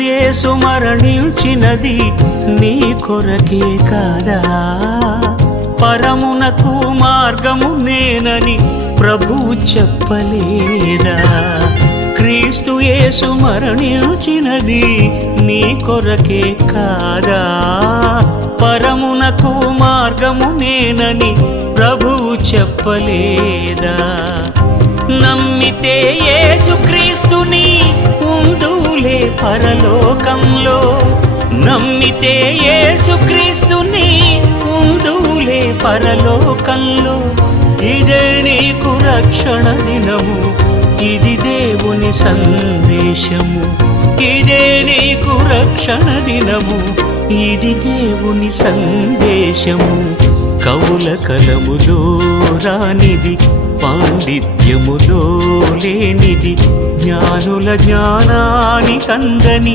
యేసు మరణించినది నీ కొరకే కాదా, పరమునకు మార్గము నేనని ప్రభువు చెప్పలేదా? క్రీస్తు యేసు మరణించినది నీ కొరకే కాదా, పరమునకు మార్గము నేనని ప్రభువు చెప్పలేదా? నమ్మితే యేసుక్రీస్తుని ఉందులే పరలోకంలో, నమ్మితే యేసుక్రీస్తుని ఉందులే పరలోకంలో. ఇదే నీకు రక్షణ దినము, ఇది దేవుని సందేశము. ఇదే నీకు రక్షణ దినము, ఇది దేవుని సందేశము. కవుల కలములో రానిది, పాండిత్యములో లేనిది, జ్ఞానుల జ్ఞానానికందని